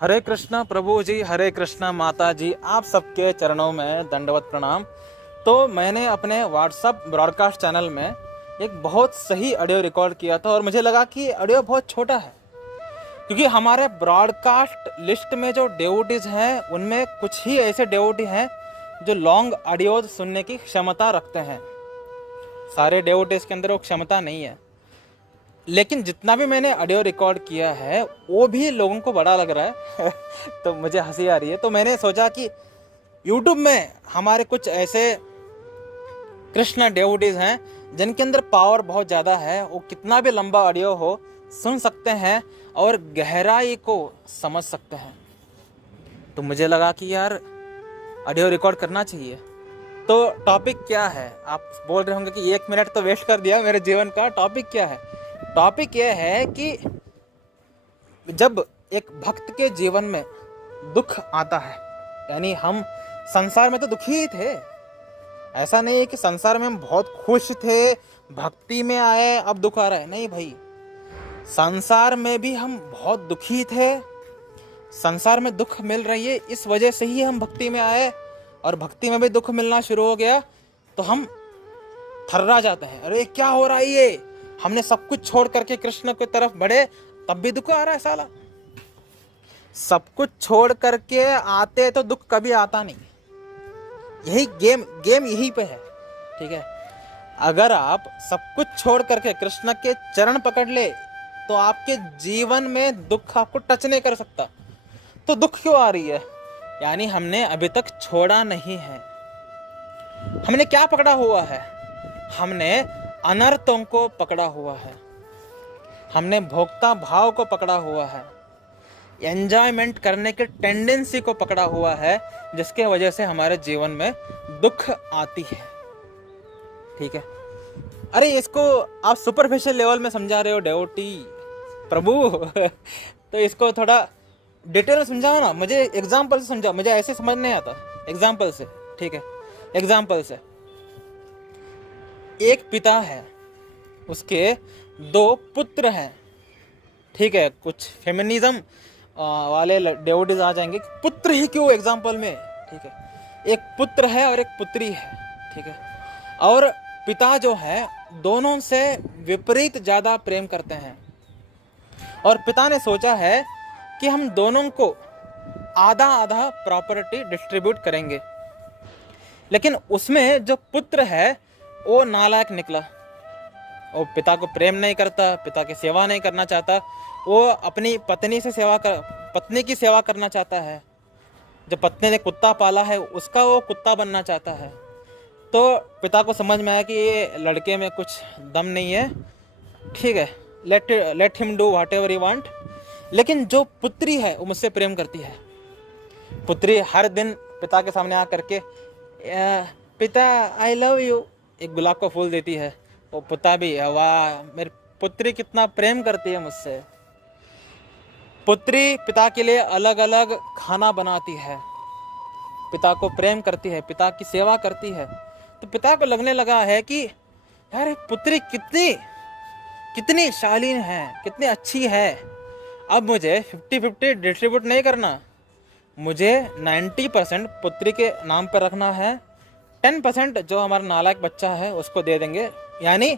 हरे कृष्णा प्रभु जी, हरे कृष्णा माता जी, आप सबके चरणों में दंडवत प्रणाम। तो मैंने अपने व्हाट्सअप ब्रॉडकास्ट चैनल में एक बहुत सही ऑडियो रिकॉर्ड किया था और मुझे लगा कि ऑडियो बहुत छोटा है, क्योंकि हमारे ब्रॉडकास्ट लिस्ट में जो डिवोटीज हैं उनमें कुछ ही ऐसे डिवोटी हैं जो लॉन्ग ऑडियोज सुनने की क्षमता रखते हैं। सारे डिवोटीज के अंदर वो क्षमता नहीं है, लेकिन जितना भी मैंने ऑडियो रिकॉर्ड किया है वो भी लोगों को बड़ा लग रहा है तो मुझे हंसी आ रही है। तो मैंने सोचा कि YouTube में हमारे कुछ ऐसे कृष्ण डिवोटीज हैं जिनके अंदर पावर बहुत ज़्यादा है, वो कितना भी लंबा ऑडियो हो सुन सकते हैं और गहराई को समझ सकते हैं। तो मुझे लगा कि यार ऑडियो रिकॉर्ड करना चाहिए। तो टॉपिक क्या है, आप बोल रहे होंगे कि 1 मिनट तो वेस्ट कर दिया मेरे जीवन का। टॉपिक क्या है? टॉपिक यह है कि जब एक भक्त के जीवन में दुख आता है, यानी हम संसार में तो दुखी ही थे, ऐसा नहीं है कि संसार में हम बहुत खुश थे, भक्ति में आए अब दुख आ रहा है, नहीं भाई। संसार में भी हम बहुत दुखी थे, संसार में दुख मिल रही है, इस वजह से ही हम भक्ति में आए, और भक्ति में भी दुख मिलना शुरू हो गया तो हम थर्रा जाते हैं, अरे क्या हो रहा है ये, हमने सब कुछ छोड़ करके कृष्ण की तरफ बढ़े तब भी दुख आ रहा है साला। सब कुछ छोड़ करके आते तो दुख कभी आता नहीं। यही गेम यही पे है, ठीक है। अगर आप सब कुछ छोड़ करके कृष्ण के चरण पकड़ ले तो आपके जीवन में दुख आपको टच नहीं कर सकता। तो दुख क्यों आ रही है? यानी हमने अभी तक छोड़ा नहीं है। हमने क्या पकड़ा हुआ है? हमने अनर्थों को पकड़ा हुआ है, हमने भोक्ता भाव को पकड़ा हुआ है, एंजॉयमेंट करने की टेंडेंसी को पकड़ा हुआ है, जिसके वजह से हमारे जीवन में दुख आती है, ठीक है। अरे इसको आप सुपरफिशियल लेवल में समझा रहे हो डेवोटी प्रभु तो इसको थोड़ा डिटेल में समझाओ ना, मुझे एग्जाम्पल से समझाओ, मुझे ऐसे समझ नहीं आता। एग्जाम्पल से, ठीक है। एग्जाम्पल से, एक पिता है, उसके 2 पुत्र हैं, ठीक है। कुछ फेमिनिज्म वाले डिवोटीज आ जाएंगे कि पुत्र ही क्यों एग्जाम्पल में, ठीक है। एक पुत्र है और एक पुत्री है, ठीक है। और पिता जो है दोनों से विपरीत ज्यादा प्रेम करते हैं, और पिता ने सोचा है कि हम दोनों को आधा आधा प्रॉपर्टी डिस्ट्रीब्यूट करेंगे। लेकिन उसमें जो पुत्र है वो नालायक निकला, वो पिता को प्रेम नहीं करता, पिता की सेवा नहीं करना चाहता, वो अपनी पत्नी की सेवा करना चाहता है। जो पत्नी ने कुत्ता पाला है उसका वो कुत्ता बनना चाहता है। तो पिता को समझ में आया कि ये लड़के में कुछ दम नहीं है, ठीक है, let him do what ever he want. लेकिन जो पुत्री है वो मुझसे प्रेम करती है। पुत्री हर दिन पिता के सामने आ करके पिता आई लव यू एक गुलाब का फूल देती है। वो पिता भी, वाह मेरी पुत्री कितना प्रेम करती है मुझसे। पुत्री पिता के लिए अलग अलग खाना बनाती है, पिता को प्रेम करती है, पिता की सेवा करती है। तो पिता को लगने लगा है कि यार पुत्री कितनी शालीन है, कितनी अच्छी है। अब मुझे 50-50 डिस्ट्रीब्यूट नहीं करना, मुझे 90% पुत्री के नाम पर रखना है, 10% जो हमारा नालायक बच्चा है उसको दे देंगे। यानी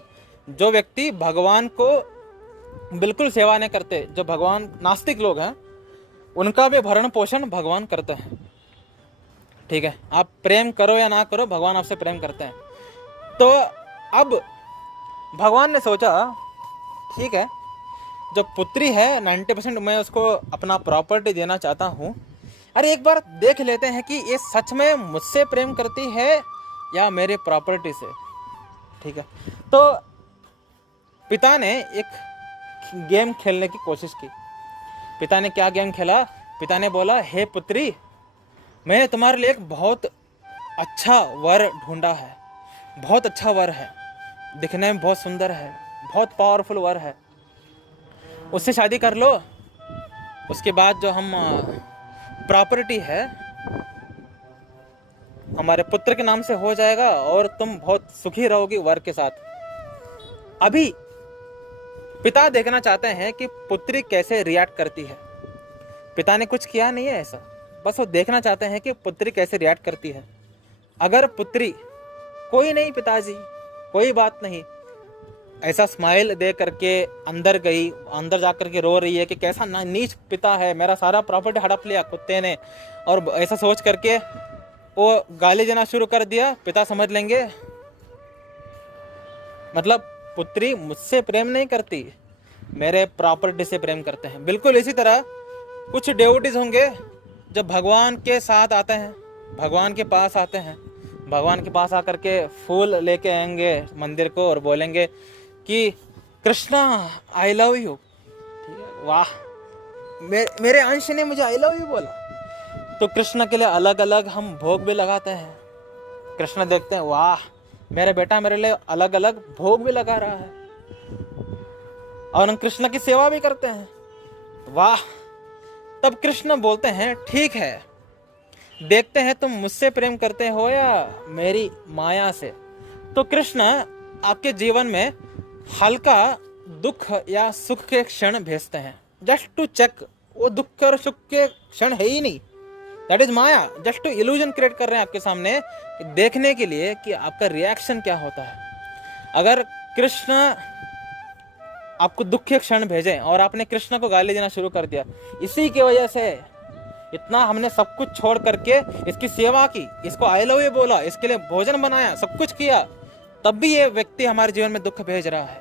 जो व्यक्ति भगवान को बिल्कुल सेवा नहीं करते, जो भगवान नास्तिक लोग हैं, उनका भी भरण पोषण भगवान करते हैं, ठीक है। आप प्रेम करो या ना करो, भगवान आपसे प्रेम करते हैं। तो अब भगवान ने सोचा ठीक है, जो पुत्री है 90% मैं उसको अपना प्रॉपर्टी देना चाहता हूँ। अरे एक बार देख लेते हैं कि ये सच में मुझसे प्रेम करती है या मेरे प्रॉपर्टी से, ठीक है। तो पिता ने एक गेम खेलने की कोशिश की। पिता ने क्या गेम खेला? पिता ने बोला, हे पुत्री, मैंने तुम्हारे लिए एक बहुत अच्छा वर ढूंढा है, बहुत अच्छा वर है, दिखने में बहुत सुंदर है, बहुत पावरफुल वर है, उससे शादी कर लो। उसके बाद जो हम प्रॉपर्टी है हमारे पुत्र के नाम से हो जाएगा और तुम बहुत सुखी रहोगी वर के साथ। अभी पिता देखना चाहते हैं कि पुत्री कैसे रिएक्ट करती है। पिता ने कुछ किया नहीं है ऐसा, बस वो देखना चाहते हैं कि पुत्री कैसे रिएक्ट करती है। अगर पुत्री कोई नहीं पिताजी कोई बात नहीं ऐसा स्माइल दे करके अंदर गई, अंदर जा करके रो रही है कि कैसा नीच पिता है, मेरा सारा प्रॉपर्टी हड़प लिया कुत्ते ने, और ऐसा सोच करके वो गाली देना शुरू कर दिया, पिता समझ लेंगे मतलब पुत्री मुझसे प्रेम नहीं करती, मेरे प्रॉपर्टी से प्रेम करते हैं। बिल्कुल इसी तरह कुछ डिवोटीज होंगे जब भगवान के साथ आते हैं, भगवान के पास आते हैं, भगवान के पास आकर के फूल लेके आएंगे मंदिर को और बोलेंगे कि कृष्णा आई लव यू। ठीक है, वाह मेरे अंश ने मुझे आई लव यू बोला। तो कृष्ण के लिए अलग अलग हम भोग भी लगाते हैं। कृष्ण देखते हैं वाह मेरा बेटा मेरे लिए अलग अलग भोग भी लगा रहा है, और हम कृष्ण की सेवा भी करते हैं, वाह। तब कृष्ण बोलते हैं ठीक है, देखते हैं तुम मुझसे प्रेम करते हो या मेरी माया से। तो कृष्ण आपके जीवन में हल्का दुख या सुख के क्षण भेजते हैं, जस्ट टू चेक। वो दुख और सुख के क्षण है ही नहीं, that is maya, just to illusion create कर रहे हैं आपके सामने, देखने के लिए कि आपका रिएक्शन क्या होता है। अगर कृष्ण आपको दुख के क्षण भेजें और आपने कृष्ण को गाली देना शुरू कर दिया, इसी की वजह से इतना हमने सब कुछ छोड़ करके इसकी सेवा की, इसको आई लव यू बोला, इसके लिए भोजन बनाया, सब कुछ किया, तब भी ये व्यक्ति हमारे जीवन में दुख भेज रहा है।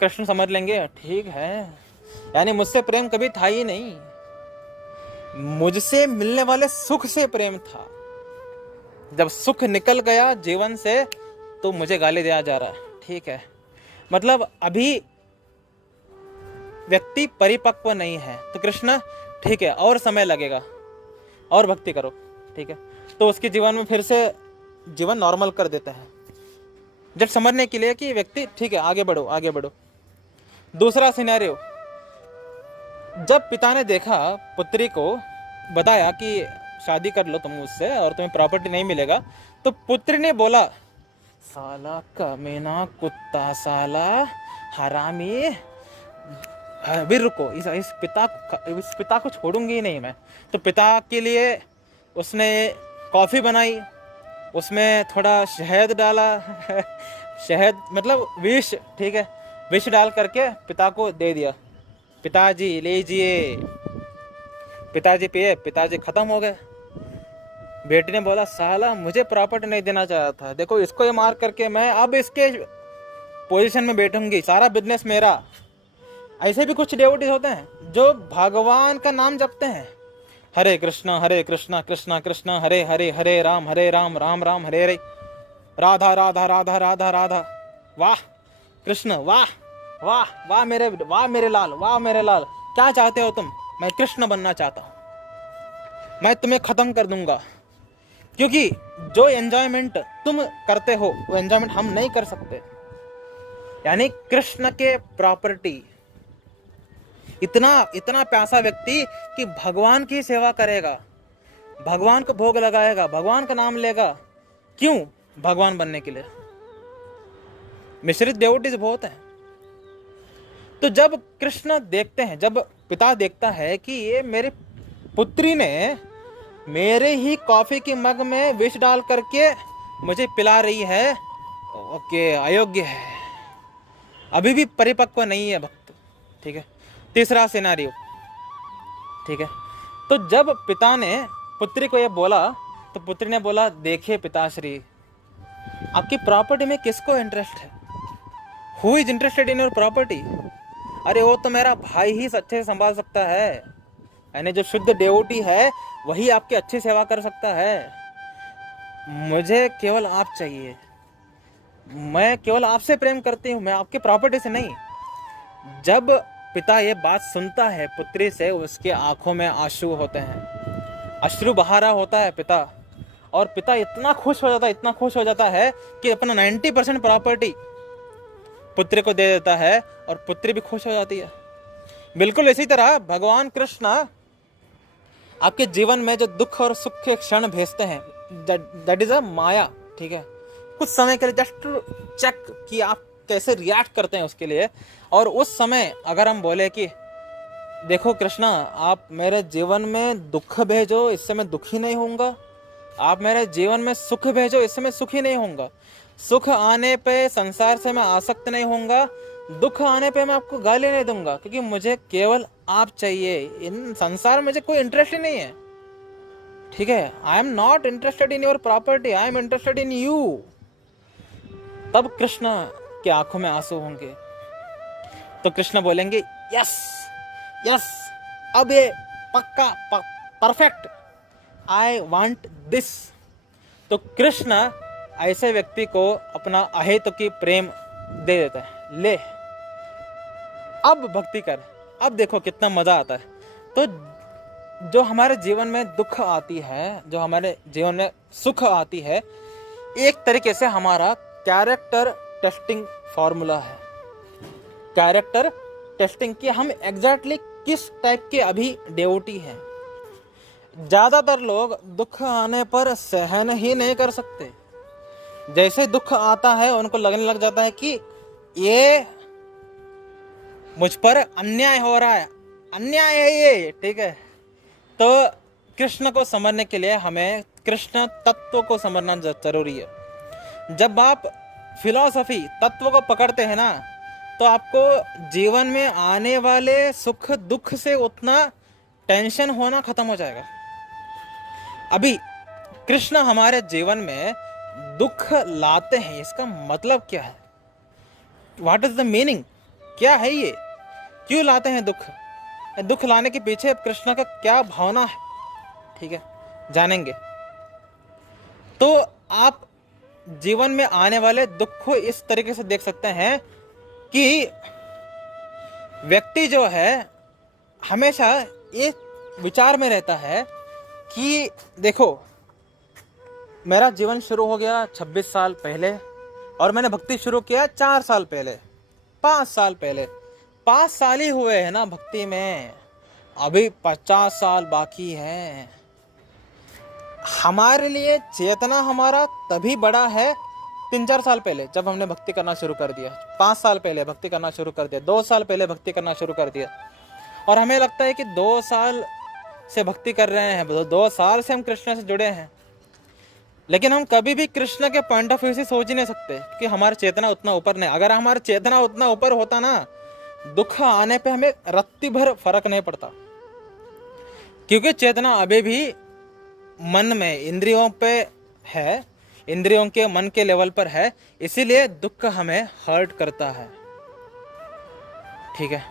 कृष्ण समझ लेंगे ठीक है, यानी मुझसे प्रेम कभी था ही नहीं, मुझसे मिलने वाले सुख से प्रेम था। जब सुख निकल गया जीवन से तो मुझे गाली दिया जा रहा है। ठीक है, मतलब अभी व्यक्ति परिपक्व नहीं है, तो कृष्ण ठीक है और समय लगेगा और भक्ति करो। ठीक है, तो उसके जीवन में फिर से जीवन नॉर्मल कर देता है, जब समझने के लिए कि व्यक्ति ठीक है आगे बढ़ो आगे बढ़ो। दूसरा सिनेरियो, जब पिता ने देखा पुत्री को, बताया कि शादी कर लो तुम मुझसे और तुम्हें प्रॉपर्टी नहीं मिलेगा, तो पुत्री ने बोला साला कमीना कुत्ता, साला हरामी, अभी रुको, इस पिता को छोड़ूंगी ही नहीं मैं। तो पिता के लिए उसने कॉफ़ी बनाई, उसमें थोड़ा शहद डाला शहद मतलब विष, ठीक है, विष डाल करके पिता को दे दिया, पिताजी लीजिए। पिताजी पिए, पिताजी खत्म हो गए। बेटी ने बोला साला मुझे प्रॉपर्टी नहीं देना चाहता था, देखो इसको ये मार करके मैं अब इसके पोजीशन में बैठूंगी, सारा बिजनेस मेरा। ऐसे भी कुछ डिवोटीज होते हैं जो भगवान का नाम जपते हैं, हरे कृष्णा कृष्णा कृष्णा हरे हरे, हरे राम राम राम हरे हरे, राधा राधा राधा राधा राधा। वाह कृष्ण, वाह वाह वाह मेरे लाल, वाह मेरे लाल, क्या चाहते हो तुम? मैं कृष्ण बनना चाहता हूं, मैं तुम्हें खत्म कर दूंगा, क्योंकि जो एंजॉयमेंट तुम करते हो वो एंजॉयमेंट हम नहीं कर सकते। यानी कृष्ण के प्रॉपर्टी, इतना प्यासा व्यक्ति कि भगवान की सेवा करेगा, भगवान को भोग लगाएगा, भगवान का नाम लेगा। क्यों? भगवान बनने के लिए। मिश्रित डिवोटीज बहुत हैं। तो जब कृष्ण देखते हैं, जब पिता देखता है कि ये मेरी पुत्री ने मेरे ही कॉफी की मग में विष डाल करके मुझे पिला रही है, ओके अयोग्य है, अभी भी परिपक्व नहीं है भक्त। ठीक है, तीसरा सिनारियो। ठीक है, तो जब पिता ने पुत्री को ये बोला तो पुत्री ने बोला देखिए पिताश्री, आपकी प्रॉपर्टी में किसको इंटरेस्ट है? Who is interested in your property? अरे वो तो मेरा भाई ही अच्छे से संभाल सकता है, यानी जो शुद्ध डिवोटी है वही आपकी अच्छी सेवा कर सकता है। मुझे केवल आप चाहिए, मैं केवल आपसे प्रेम करती हूँ, मैं आपकी प्रॉपर्टी से नहीं। जब पिता ये बात सुनता है पुत्री से, उसके आंखों में आंसू होते हैं, अश्रु बहा रहा होता है पिता, और पिता इतना खुश हो जाता है कि अपना 90% प्रॉपर्टी पुत्री को दे देता है और पुत्री भी खुश हो जाती है। बिल्कुल इसी तरह भगवान कृष्ण आपके जीवन में जो दुख और सुख के क्षण भेजते हैं, दैट इज अ माया। ठीक है, कुछ समय के लिए जस्ट टू चेक कि आप कैसे रिएक्ट करते हैं उसके लिए। और उस समय अगर हम बोले कि देखो कृष्णा, आप मेरे जीवन में दुख भेजो, इससे मैं दुखी नहीं होऊंगा। आप मेरे जीवन में सुख भेजो, इससे मैं सुखी नहीं होऊंगा। सुख आने पे संसार से मैं आसक्त नहीं होऊंगा, दुख आने पे मैं आपको गाली नहीं दूंगा, क्योंकि मुझे केवल आप चाहिए। इन संसार में मुझे कोई इंटरेस्ट ही नहीं है, ठीक है। I am not interested in your property, I am interested in you. तब कृष्ण की आंखों में आंसू होंगे, तो कृष्ण बोलेंगे यस यस, अब ये पक्का परफेक्ट, आई वांट दिस। तो कृष्ण ऐसे व्यक्ति को अपना अहेतुकी प्रेम दे देता है, ले अब भक्ति कर, अब देखो कितना मजा आता है। तो जो हमारे जीवन में दुख आती है, जो हमारे जीवन में सुख आती है, एक तरीके से हमारा कैरेक्टर टेस्टिंग फॉर्मूला है। कैरेक्टर टेस्टिंग कि हम एग्जैक्टली किस टाइप के अभी डेवोटी हैं। ज्यादातर लोग दुख आने पर सहन ही नहीं कर सकते। जैसे दुख आता है उनको लगने लग जाता है कि ये मुझ पर अन्याय हो रहा है, अन्याय है ये, ठीक है। तो कृष्ण को समझने के लिए हमें कृष्ण तत्व को समझना जरूरी है। जब आप फिलॉसफी तत्व को पकड़ते हैं ना, तो आपको जीवन में आने वाले सुख दुख से उतना टेंशन होना खत्म हो जाएगा। अभी कृष्ण हमारे जीवन में दुख लाते हैं, इसका मतलब क्या है? What is the meaning? क्या है ये? क्यों लाते हैं दुख? दुख लाने के पीछे कृष्ण का क्या भावना है, ठीक है, जानेंगे। तो आप जीवन में आने वाले दुख को इस तरीके से देख सकते हैं कि व्यक्ति जो है हमेशा ये विचार में रहता है कि देखो, मेरा जीवन शुरू हो गया 26 साल पहले और मैंने भक्ति शुरू किया 4 साल पहले, 5 साल पहले। 5 साल ही हुए हैं ना भक्ति में, अभी 50 साल बाकी है। हमारे लिए चेतना हमारा तभी बड़ा है 3-4 साल पहले, जब हमने भक्ति करना शुरू कर दिया। 5 साल पहले भक्ति करना शुरू कर दिया, 2 साल पहले भक्ति करना शुरू कर दिया। और हमें लगता है कि 2 साल से भक्ति कर रहे हैं, 2 साल से हम कृष्ण से जुड़े हैं। लेकिन हम कभी भी कृष्ण के पॉइंट ऑफ व्यू से सोच ही नहीं सकते कि हमारी चेतना उतना ऊपर नहीं। अगर हमारी चेतना उतना ऊपर होता ना, दुख आने पे हमें रत्ती भर फर्क नहीं पड़ता, क्योंकि चेतना अभी भी मन में, इंद्रियों पे है, इंद्रियों के मन के लेवल पर है, इसीलिए दुख हमें हर्ट करता है, ठीक है।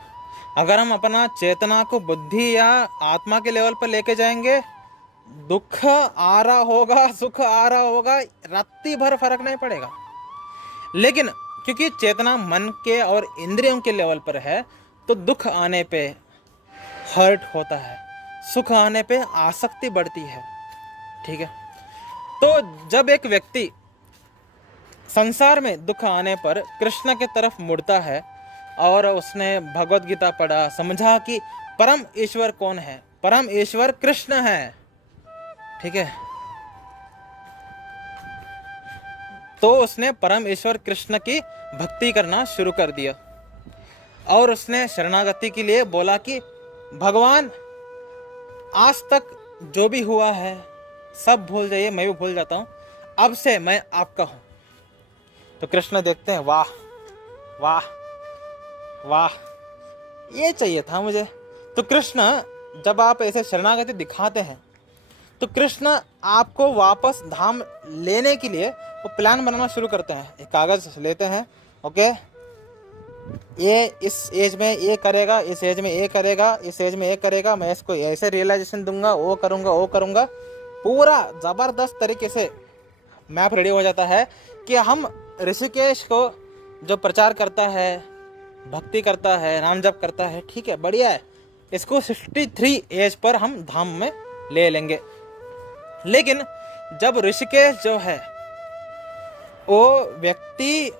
अगर हम अपना चेतना को बुद्धि या आत्मा के लेवल पर लेके जाएंगे, दुख आ रहा होगा, सुख आ रहा होगा, रत्ती भर फर्क नहीं पड़ेगा। लेकिन क्योंकि चेतना मन के और इंद्रियों के लेवल पर है, तो दुख आने पे हर्ट होता है, सुख आने पे आसक्ति बढ़ती है, ठीक है। तो जब एक व्यक्ति संसार में दुख आने पर कृष्ण के तरफ मुड़ता है और उसने भगवत गीता पढ़ा, समझा कि परम ईश्वर कौन है, परम ईश्वर कृष्ण है, ठीक है। तो उसने परम ईश्वर कृष्ण की भक्ति करना शुरू कर दिया और उसने शरणागति के लिए बोला कि भगवान, आज तक जो भी हुआ है सब भूल जाइए, मैं भी भूल जाता हूँ, अब से मैं आपका हूँ। तो कृष्ण देखते हैं, वाह वाह वाह, ये चाहिए था मुझे। तो कृष्ण जब आप ऐसे शरणागति दिखाते हैं, तो कृष्ण आपको वापस धाम लेने के लिए वो प्लान बनाना शुरू करते हैं। एक कागज लेते हैं, ओके, ये इस एज में ये करेगा, इस एज में ये करेगा, इस एज में ये करेगा, मैं इसको ऐसे रियलाइजेशन दूंगा, वो करूंगा, वो करूंगा। पूरा जबरदस्त तरीके से मैप रेडी हो जाता है कि हम ऋषिकेश को जो प्रचार करता है, भक्ति करता है, नाम जप करता है, ठीक है, बढ़िया है, इसको 63 एज पर हम धाम में ले लेंगे। लेकिन जब ऋषिकेश जो है वो व्यक्ति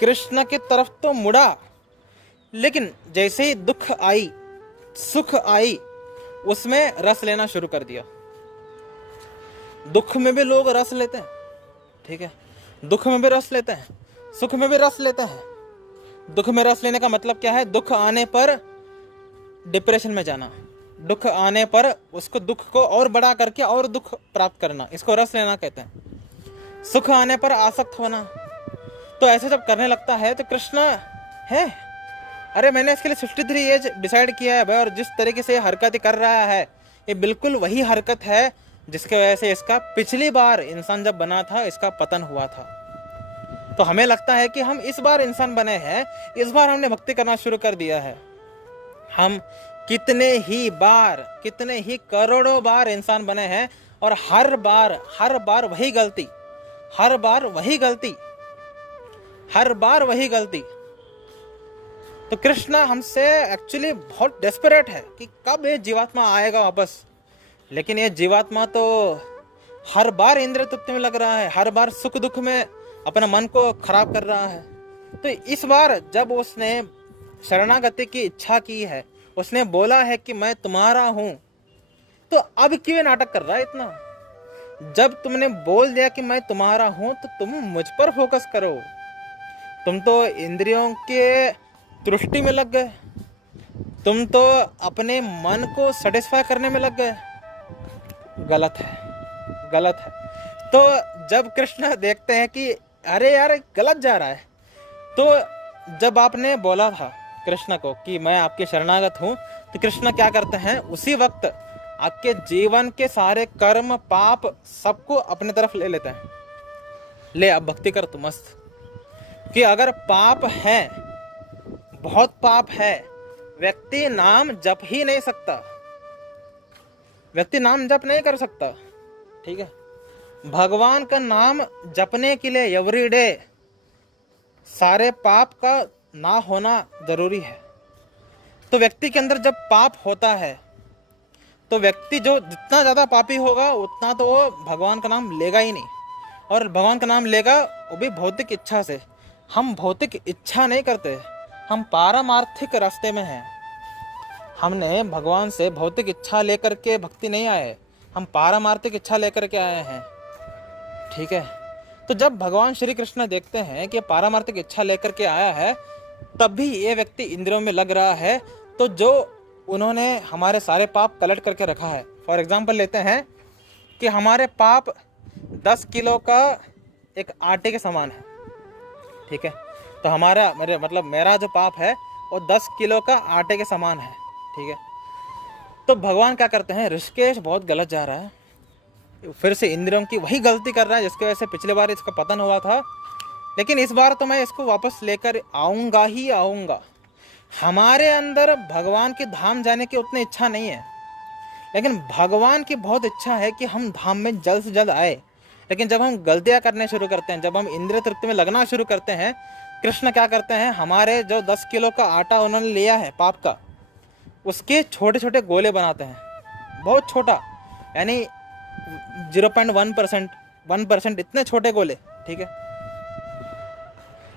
कृष्ण की तरफ तो मुड़ा, लेकिन जैसे ही दुख आई, सुख आई, उसमें रस लेना शुरू कर दिया। दुख में भी लोग रस लेते हैं, ठीक है, दुख में भी रस लेते हैं, सुख में भी रस लेते हैं। दुख में रस लेने का मतलब क्या है? दुख आने पर डिप्रेशन में जाना, दुख आने पर उसको दुख को और बड़ा करके और दुख प्राप्त करना, इसको रस लेना कहते हैं। सुख आने पर आसक्त होना, तो ऐसे जब करने लगता है तो कृष्ण है, अरे मैंने इसके लिए 63 एज डिसाइड किया है भाई, और जिस तरीके से हरकत कर रहा है ये बिल्कुल वही हरकत है जिसके वजह से इसका पिछली बार इंसान जब बना था इसका पतन हुआ था। तो हमें लगता है कि हम इस बार इंसान बने हैं, इस बार हमने भक्ति करना शुरू कर दिया है। हम कितने ही करोड़ों बार इंसान बने हैं और हर बार वही गलती, हर बार वही गलती। तो कृष्ण हमसे एक्चुअली बहुत डेस्परेट है कि कब ये जीवात्मा आएगा वापस, लेकिन ये जीवात्मा तो हर बार इंद्रिय तृप्ति में लग रहा है, हर बार सुख दुख में अपना मन को खराब कर रहा है। तो इस बार जब उसने शरणागति की इच्छा की है, उसने बोला है कि मैं तुम्हारा हूं, तो अब क्यों नाटक कर रहा है इतना? जब तुमने बोल दिया कि मैं तुम्हारा हूं तो तुम मुझ पर फोकस करो। तुम तो इंद्रियों के तुष्टि में लग गए, तुम तो अपने मन को सेटिस्फाई करने में लग गए। गलत है। तो जब कृष्ण देखते हैं कि अरे यार गलत जा रहा है, तो जब आपने बोला था कृष्ण को कि मैं आपके शरणागत हूं, तो कृष्ण क्या करते हैं, उसी वक्त आपके जीवन के सारे कर्म पाप सबको अपने तरफ ले लेते हैं। ले अब भक्ति कर तू मस्त। कि अगर पाप है, बहुत पाप है, व्यक्ति नाम जप ही नहीं सकता, व्यक्ति नाम जप नहीं कर सकता, ठीक है। भगवान का नाम जपने के लिए एवरीडे सारे पाप का ना होना जरूरी है। तो व्यक्ति के अंदर जब पाप होता है तो व्यक्ति जो जितना ज्यादा पापी होगा उतना तो वो भगवान का नाम लेगा ही नहीं, और भगवान का नाम लेगा वो भी भौतिक इच्छा से। हम भौतिक इच्छा नहीं करते, हम पारमार्थिक रास्ते में हैं। हमने भगवान से भौतिक इच्छा लेकर के भक्ति नहीं आए, हम पारमार्थिक इच्छा लेकर के आए हैं, ठीक है। तो जब भगवान श्री कृष्ण देखते हैं कि पारमार्थिक इच्छा लेकर के आया है, तब भी ये व्यक्ति इंद्रियों में लग रहा है, तो जो उन्होंने हमारे सारे पाप कलेक्ट करके रखा है। फॉर एग्जाम्पल लेते हैं कि हमारे पाप 10 किलो का एक आटे के समान है, ठीक है। तो मेरा जो पाप है वो 10 किलो का आटे के समान है, ठीक है। तो भगवान क्या करते हैं, ऋषिकेश बहुत गलत जा रहा है, फिर से इंद्रियों की वही गलती कर रहा है जिसकी वजह से पिछले बार इसका पतन हुआ था, लेकिन इस बार तो मैं इसको वापस लेकर आऊँगा ही आऊँगा। हमारे अंदर भगवान के धाम जाने की उतनी इच्छा नहीं है, लेकिन भगवान की बहुत इच्छा है कि हम धाम में जल्द से जल्द आए। लेकिन जब हम गलतियाँ करने शुरू करते हैं, जब हम इंद्रिय तृप्ति में लगना शुरू करते हैं, कृष्ण क्या करते हैं, हमारे जो 10 किलो का आटा उन्होंने लिया है पाप का, उसके छोटे छोटे गोले बनाते हैं, बहुत छोटा, यानी 0.1%, 1% इतने छोटे गोले, ठीक है।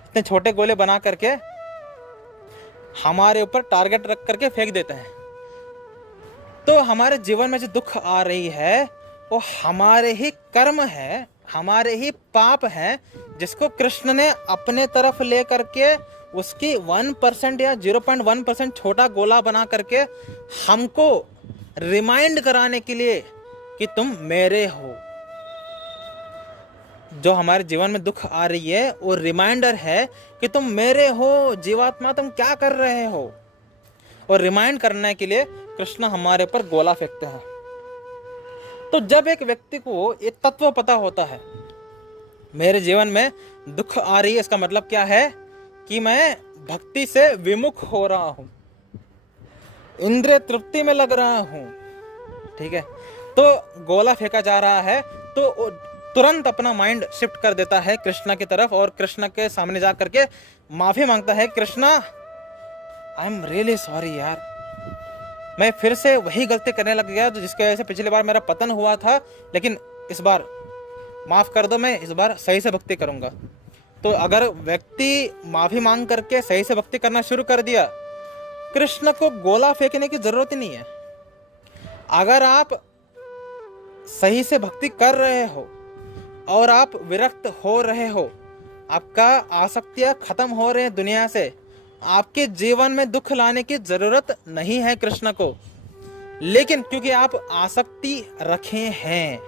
इतने छोटे गोले बना करके हमारे ऊपर टारगेट रख करके फेंक देते हैं। तो हमारे जीवन में जो दुख आ रही है वो हमारे ही कर्म है, हमारे ही पाप है, जिसको कृष्ण ने अपने तरफ ले करके उसकी 1% या 0.1% छोटा गोला बना करके हमको रिमाइंड कराने के लिए कि तुम मेरे हो। जो हमारे जीवन में दुख आ रही है वो रिमाइंडर है कि तुम मेरे हो, जीवात्मा तुम क्या कर रहे हो। और रिमाइंड करने के लिए कृष्ण हमारे ऊपर गोला फेंकते हैं। तो जब एक व्यक्ति को ये तत्व पता होता है, मेरे जीवन में दुख आ रही है, इसका मतलब क्या है कि मैं भक्ति से विमुख हो रहा हूं, इंद्रिय तृप्ति में लग रहा हूं, ठीक है। तो गोला फेंका जा रहा है तो तुरंत अपना माइंड शिफ्ट कर देता है कृष्णा की तरफ, और कृष्णा के सामने जा करके माफी मांगता है, Krishna I am really sorry यार, मैं फिर से वही गलती करने लग गया तो जिसकी वजह से पिछली बार मेरा पतन हुआ था, लेकिन इस बार माफ कर दो, मैं इस बार सही से भक्ति करूंगा। तो अगर व्यक्ति माफी मांग करके सही से भक्ति करना शुरू कर दिया, कृष्ण को गोला फेंकने की जरूरत ही नहीं है। अगर आप सही से भक्ति कर रहे हो और आप विरक्त हो रहे हो, आपका आसक्तियां खत्म हो रहे हैं दुनिया से, आपके जीवन में दुख लाने की जरूरत नहीं है कृष्ण को, लेकिन क्योंकि आप आसक्ति रखे हैं,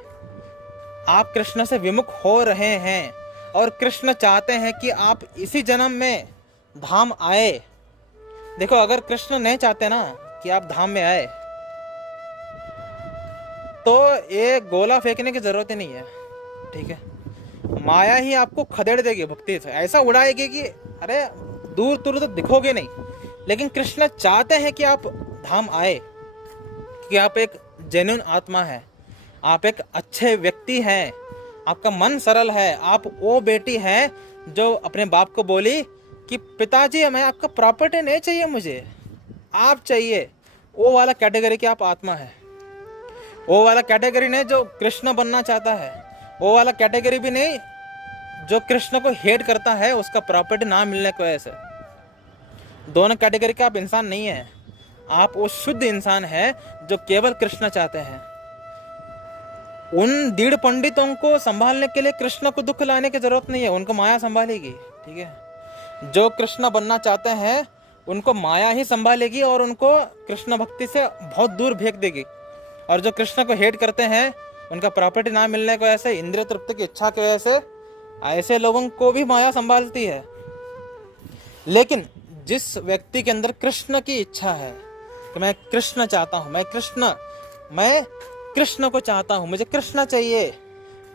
आप कृष्ण से विमुख हो रहे हैं और कृष्ण चाहते हैं कि आप इसी जन्म में धाम आए। देखो, अगर कृष्ण नहीं चाहते ना कि आप धाम में आए तो ये गोला फेंकने की जरूरत ही नहीं है, ठीक है। माया ही आपको खदेड़ देगी, भक्ति से ऐसा उड़ाएगी कि अरे दूर दूर तो दिखोगे नहीं। लेकिन कृष्ण चाहते हैं कि आप धाम आए, कि आप एक जेन्युइन आत्मा है, आप एक अच्छे व्यक्ति हैं, आपका मन सरल है, आप वो बेटी हैं जो अपने बाप को बोली कि पिताजी मैं आपका प्रॉपर्टी नहीं चाहिए, मुझे आप चाहिए। वो वाला कैटेगरी की आप आत्मा है, वो वाला कैटेगरी नहीं जो कृष्ण बनना चाहता है, वो वाला कैटेगरी भी नहीं जो कृष्ण को हेट करता है उसका प्रॉपर्टी ना मिलने की वजह से। दोनों कैटेगरी का आप इंसान नहीं है, आप वो शुद्ध इंसान है जो केवल कृष्ण चाहते हैं। उन दृढ़ पंडितों को संभालने के लिए कृष्ण को दुख लाने की जरूरत नहीं है, उनको माया संभालेगी, ठीक है। जो कृष्ण बनना चाहते हैं उनको माया ही संभालेगी और उनको कृष्ण भक्ति से बहुत दूर फेंक देगी। और जो कृष्ण को हेट करते हैं, उनका प्रॉपर्टी ना मिलने की वजह से, इंद्रिय तृप्ति की इच्छा की वजह से, ऐसे लोगों को भी माया संभालती है। लेकिन जिस व्यक्ति के अंदर कृष्ण की इच्छा है कि मैं कृष्ण चाहता हूँ, मैं कृष्ण को चाहता हूँ, मुझे कृष्ण चाहिए,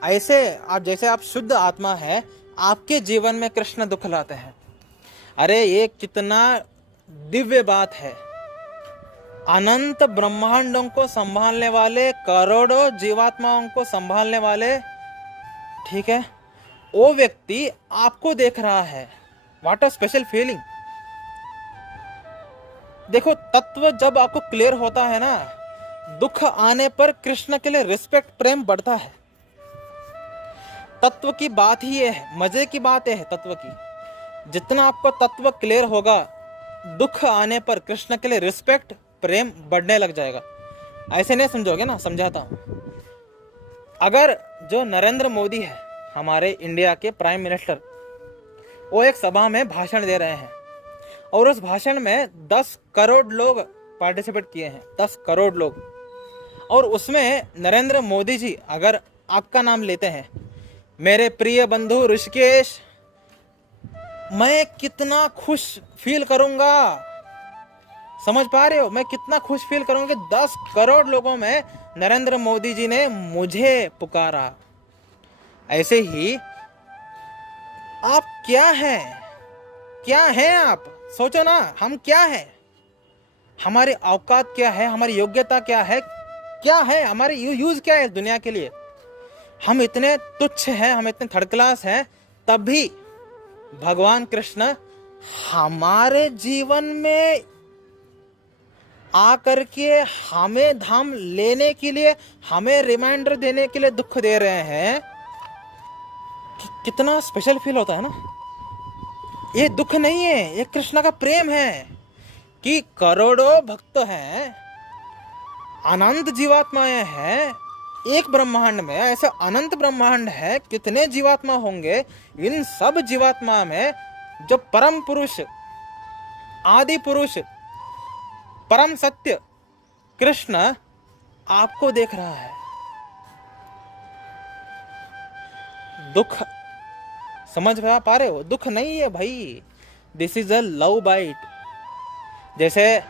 ऐसे आप जैसे आप शुद्ध आत्मा है, आपके जीवन में कृष्ण दुख लाते हैं। अरे ये कितना दिव्य बात है। अनंत ब्रह्मांडों को संभालने वाले, करोड़ों जीवात्माओं को संभालने वाले, ठीक है, वो व्यक्ति आपको देख रहा है। What a special feeling. देखो, तत्व जब आपको क्लियर होता है ना, दुख आने पर कृष्ण के लिए रिस्पेक्ट, प्रेम बढ़ता है। तत्व की बात ही ये है, मजे की बात ये है तत्व की। जितना आपको तत्व क्लियर होगा, दुख आने पर कृष्ण के लिए रिस्पेक्ट, प्रेम बढ़ने लग जाएगा। ऐसे नहीं समझोगे ना, समझाता हूं। अगर जो नरेंद्र मोदी है, हमारे इंडिया के प्राइम मिनिस्टर, वो एक सभा में भाषण दे रहे हैं और उस भाषण में 10 करोड़ लोग पार्टिसिपेट किए हैं, 10 करोड़ लोग। और उसमें नरेंद्र मोदी जी अगर आपका नाम लेते हैं, मेरे प्रिय बंधु ऋषिकेश, मैं कितना खुश फील करूंगा। समझ पा रहे हो, मैं कितना खुश फील करूंगा कि 10 करोड़ लोगों में नरेंद्र मोदी जी ने मुझे पुकारा। ऐसे ही आप क्या हैं आप सोचो ना, हम क्या हैं, हमारी औकात क्या है, हमारी योग्यता क्या है, हमारी यूज क्या है इस दुनिया के लिए। हम इतने तुच्छ हैं, हम इतने थर्ड क्लास हैं, तब भी भगवान कृष्ण हमारे जीवन में आकर के हमें धाम लेने के लिए, हमें रिमाइंडर देने के लिए दुख दे रहे हैं। कितना स्पेशल फील होता है ना। ये दुख नहीं है, ये कृष्ण का प्रेम है कि करोड़ों भक्त हैं, अनंत जीवात्माएं हैं एक ब्रह्मांड में। ऐसे अनंत ब्रह्मांड है, कितने जीवात्मा होंगे। इन सब जीवात्मा में जो परम पुरुष, आदि पुरुष, परम सत्य कृष्ण आपको देख रहा है। दुख समझ पा रहे हो? दुख नहीं है भाई, this is a love bite. जैसे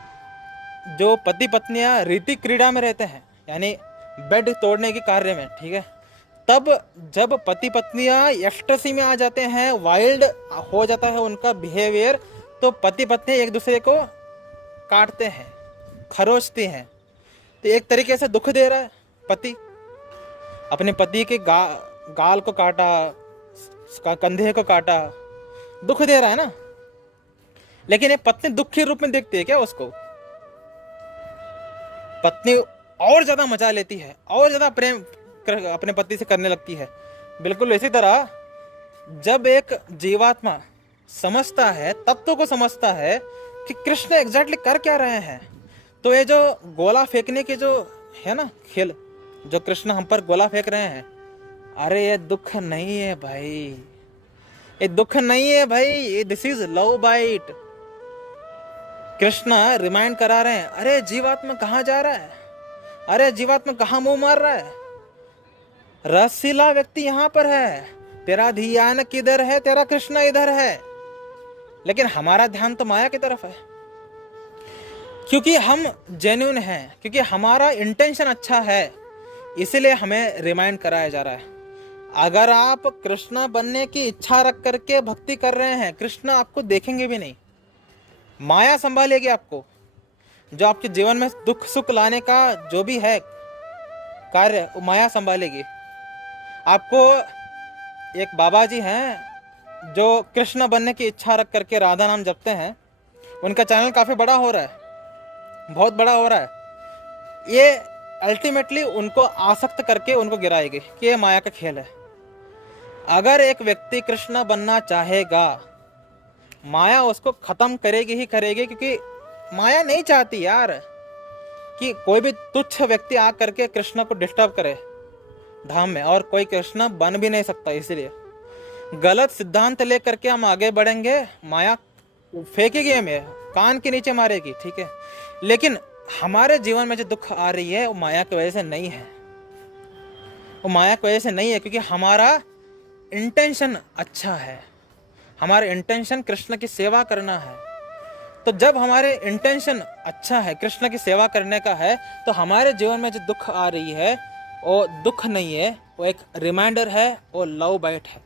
जो पति पत्नियां रीति क्रीड़ा में रहते हैं, यानी बेड तोड़ने के कार्य में, ठीक है, तब जब पति पत्नियां एक्सटेसी में आ जाते हैं, वाइल्ड हो जाता है उनका बिहेवियर, तो पति पत्नी एक दूसरे को काटते हैं, खरोचते हैं। तो एक तरीके से दुख दे रहा है पति, अपने पति के गाल को काटा, कंधे को काटा, दुख दे रहा है ना। लेकिन ये पत्नी दुख के रूप में देखती है क्या उसको? पत्नी और ज्यादा मजा लेती है, और ज्यादा प्रेम अपने पति से करने लगती है। बिल्कुल इसी तरह जब एक जीवात्मा समझता है, तत्व को समझता है कि कृष्ण एग्जैक्टली कर क्या रहे हैं, तो ये जो गोला फेंकने के जो है ना खेल, जो कृष्ण हम पर गोला फेंक रहे हैं, अरे ये दुख नहीं है भाई, ये दुख नहीं है भाई, ये this is love bite. Krishna remind करा रहे हैं, अरे जीवात्मा कहाँ जा रहा है, अरे जीवात्मा कहाँ मुंह मार रहा है, रसीला व्यक्ति यहाँ पर है, तेरा ध्यान किधर है, तेरा कृष्ण इधर है। लेकिन हमारा ध्यान तो माया की तरफ है, क्योंकि हम जेन्युइन हैं, क्योंकि हमारा इंटेंशन अच्छा है, इसीलिए हमें रिमाइंड कराया जा रहा है। अगर आप कृष्ण बनने की इच्छा रख करके भक्ति कर रहे हैं, कृष्ण आपको देखेंगे भी नहीं, माया संभालेगी आपको। जो आपके जीवन में दुख सुख लाने का जो भी है कार्य, वो माया संभालेगी आपको। एक बाबा जी हैं जो कृष्ण बनने की इच्छा रख करके राधा नाम जपते हैं, उनका चैनल काफ़ी बड़ा हो रहा है, बहुत बड़ा हो रहा है। ये अल्टीमेटली उनको आसक्त करके उनको गिराएगी कि ये माया का खेल है। अगर एक व्यक्ति कृष्ण बनना चाहेगा, माया उसको खत्म करेगी ही करेगी, क्योंकि माया नहीं चाहती यार कि कोई भी तुच्छ व्यक्ति आ करके कृष्ण को डिस्टर्ब करे धाम में, और कोई कृष्ण बन भी नहीं सकता। इसीलिए गलत सिद्धांत लेकर के हम आगे बढ़ेंगे, माया फेंकेगी हमें, कान के नीचे मारेगी, ठीक है। लेकिन हमारे जीवन में जो दुख आ रही है वो माया की वजह से नहीं है, वो माया की वजह से नहीं है, क्योंकि हमारा इंटेंशन अच्छा है, हमारा इंटेंशन कृष्ण की सेवा करना है। तो जब हमारे इंटेंशन अच्छा है, कृष्ण की सेवा करने का है, तो हमारे जीवन में जो दुख आ रही है वो दुख नहीं है, वो एक रिमाइंडर है, वो लव बाइट है।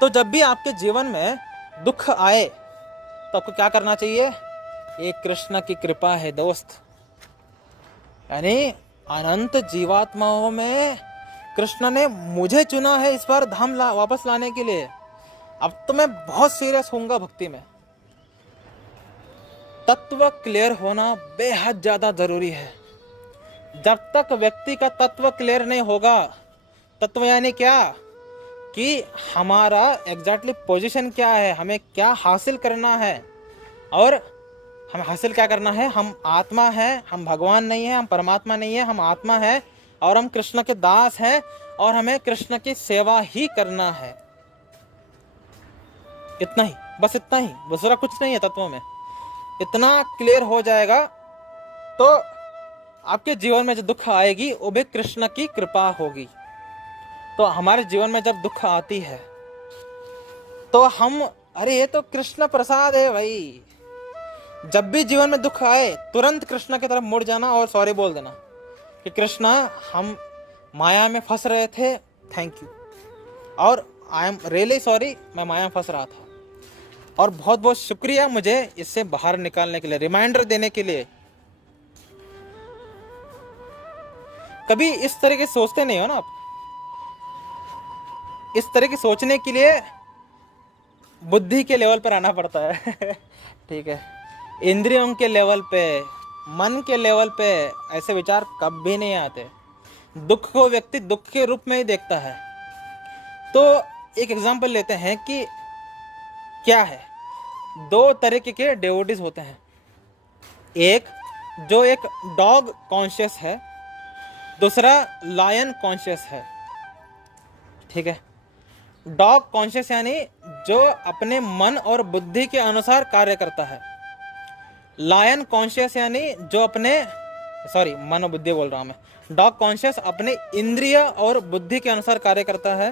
तो जब भी आपके जीवन में दुख आए तो आपको क्या करना चाहिए? ये कृष्ण की कृपा है दोस्त, यानी अनंत जीवात्माओं में कृष्ण ने मुझे चुना है इस बार धाम वापस लाने के लिए। अब तो मैं बहुत सीरियस होऊंगा भक्ति में। तत्व क्लियर होना बेहद ज्यादा जरूरी है। जब तक व्यक्ति का तत्व क्लियर नहीं होगा, तत्व यानी क्या कि हमारा एग्जैक्टली पोजीशन क्या है, हमें क्या हासिल करना है, और हमें हासिल क्या करना है। हम आत्मा है, हम भगवान नहीं है, हम परमात्मा नहीं है, हम आत्मा है और हम कृष्ण के दास हैं, और हमें कृष्ण की सेवा ही करना है। इतना ही, बस इतना ही, दूसरा कुछ नहीं है तत्वों में। इतना क्लियर हो जाएगा तो आपके जीवन में जो दुख आएगी वो भी कृष्ण की कृपा होगी। तो हमारे जीवन में जब दुख आती है तो हम, अरे ये तो कृष्ण प्रसाद है भाई। जब भी जीवन में दुख आए तुरंत कृष्ण की तरफ मुड़ जाना और सॉरी बोल देना कि कृष्ण हम माया में फंस रहे थे, थैंक यू, और आई एम रियली सॉरी, मैं माया में फंस रहा था, और बहुत बहुत शुक्रिया मुझे इससे बाहर निकालने के लिए, रिमाइंडर देने के लिए। कभी इस तरह के सोचते नहीं हो ना आप। इस तरह की सोचने के लिए बुद्धि के लेवल पर आना पड़ता है ठीक है। इंद्रियों के लेवल पे, मन के लेवल पे ऐसे विचार कभी नहीं आते। दुख को व्यक्ति दुख के रूप में ही देखता है। तो एक एग्जांपल लेते हैं कि क्या है, दो तरीके के डिवोटीज होते हैं। एक जो एक डॉग कॉन्शियस है, दूसरा लायन कॉन्शियस है, ठीक है। डॉग कॉन्शियस यानी जो अपने मन और बुद्धि के अनुसार कार्य करता है। लायन कॉन्शियस यानी जो अपने, सॉरी मन और बुद्धि बोल रहा हूं मैं। डॉग कॉन्शियस अपने इंद्रिय और बुद्धि के अनुसार कार्य करता है,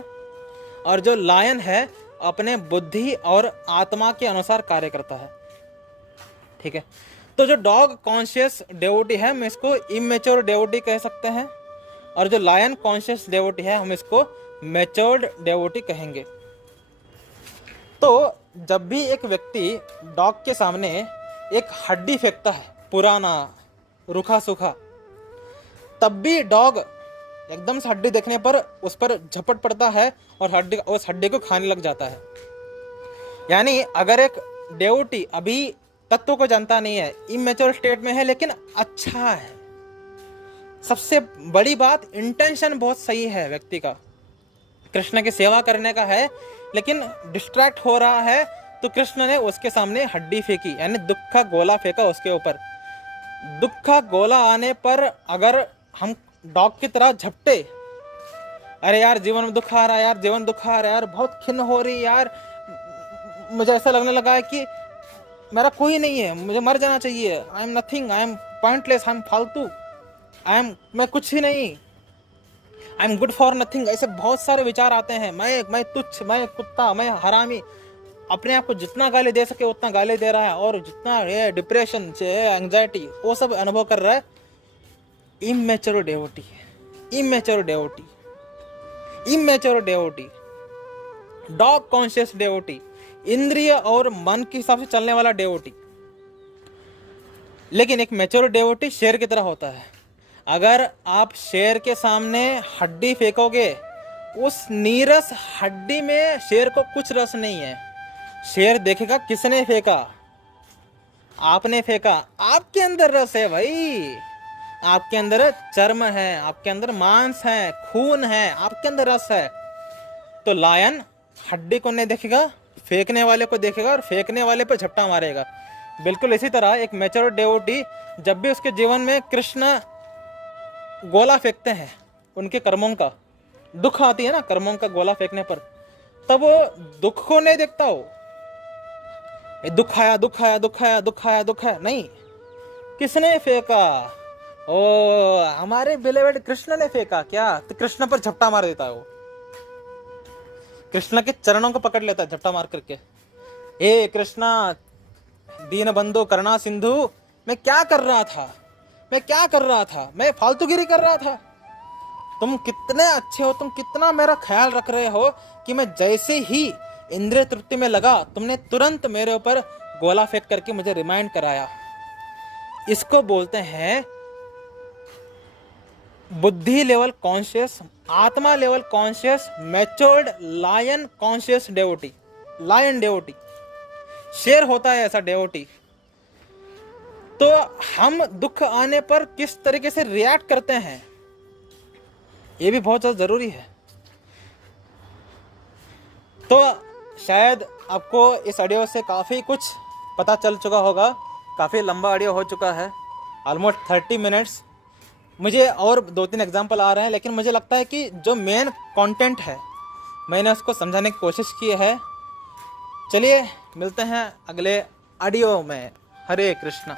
और जो लायन है अपने बुद्धि और आत्मा के अनुसार कार्य करता है, ठीक है। तो जो डॉग कॉन्शियस डेवोटी है, हम इसको इमेच्योर डेवोटी कह सकते हैं, और जो लायन कॉन्शियस डेवोटी है हम इसको मैच्योर्ड डेवोटी कहेंगे। तो जब भी एक व्यक्ति डॉग के सामने एक हड्डी फेंकता है, पुराना रूखा सूखा, तब भी डॉग एकदम से हड्डी देखने पर उस पर झपट पड़ता है और उस हड्डी को खाने लग जाता है। यानी अगर एक डेवोटी अभी तत्व को जानता नहीं है, इमेच्योर स्टेट में है, लेकिन अच्छा है, सबसे बड़ी बात इंटेंशन बहुत सही है व्यक्ति का, कृष्ण की सेवा करने का है, लेकिन डिस्ट्रैक्ट हो रहा है, तो कृष्ण ने उसके सामने हड्डी फेंकी, यानी दुख का गोला फेंका उसके ऊपर। दुख का गोला आने पर अगर हम डॉग की तरह झपटे, अरे यार जीवन में दुख आ रहा है, यार जीवन दुख आ रहा है, यार बहुत खिन्न हो रही यार, मुझे ऐसा लगने लगा है कि मेरा कोई नहीं है, मुझे मर जाना चाहिए, I am nothing, I am pointless, I am फालतू, मैं कुछ ही नहीं, I am good for nothing, ऐसे बहुत सारे विचार आते हैं। मैं तुच्छ, मैं कुत्ता, मैं हरामी, अपने आप को जितना गाली दे सके उतना गाली दे रहा है, और जितना ये डिप्रेशन से एंग्जाइटी वो सब अनुभव कर रहा है। Immature devotee, immature devotee, immature devotee, dog conscious devotee, इंद्रिय और मन के हिसाब से चलने वाला डेवोटी। लेकिन एक मैच्योर डेवोटी शेर की तरह होता है। अगर आप शेर के सामने हड्डी फेंकोगे, उस नीरस हड्डी में शेर को कुछ रस नहीं है। शेर देखेगा किसने फेंका, आपने फेंका, आपके अंदर रस है भाई, आपके अंदर चर्म है, आपके अंदर मांस है, खून है, आपके अंदर रस है। तो लायन हड्डी को नहीं देखेगा, फेंकने वाले को देखेगा और फेंकने वाले पर झपटा मारेगा। बिल्कुल इसी तरह एक मैच्योर डेवोटी, जब भी उसके जीवन में कृष्ण गोला फेंकते हैं, उनके कर्मों का दुख आती है ना, कर्मों का गोला फेंकने पर, तब वो दुख को नहीं देखता, हो दुख आया, दुख आया, दुख आया, दुख आया, दुख आया, नहीं, किसने फेंका, ओ हमारे बिलेवेड कृष्ण ने फेंका क्या, तो कृष्ण पर झपटा मार देता है वो, कृष्ण के चरणों को पकड़ लेता है झपटा मार करके। हे कृष्णा दीन बंधु करुणा सिंधु, मैं क्या कर रहा था, मैं क्या कर रहा था, मैं फालतूगिरी कर रहा था, तुम कितने अच्छे हो, तुम कितना मेरा ख्याल रख रहे हो कि मैं जैसे ही इंद्रिय तृप्ति में लगा, तुमने तुरंत मेरे ऊपर गोला फेंक करके मुझे रिमाइंड कराया। इसको बोलते हैं बुद्धि लेवल कॉन्शियस, आत्मा level conscious, matured lion conscious devotee, lion devotee. शेर होता है ऐसा डेवोटी। तो हम दुख आने पर किस तरीके से रिएक्ट करते हैं, ये भी बहुत ज्यादा जरूरी है। तो शायद आपको इस ऑडियो से काफ़ी कुछ पता चल चुका होगा। काफ़ी लंबा ऑडियो हो चुका है, ऑलमोस्ट 30 मिनट्स। मुझे और 2-3 एग्जाम्पल आ रहे हैं, लेकिन मुझे लगता है कि जो मेन कंटेंट है मैंने उसको समझाने की कोशिश की है। चलिए मिलते हैं अगले ऑडियो में। हरे कृष्णा।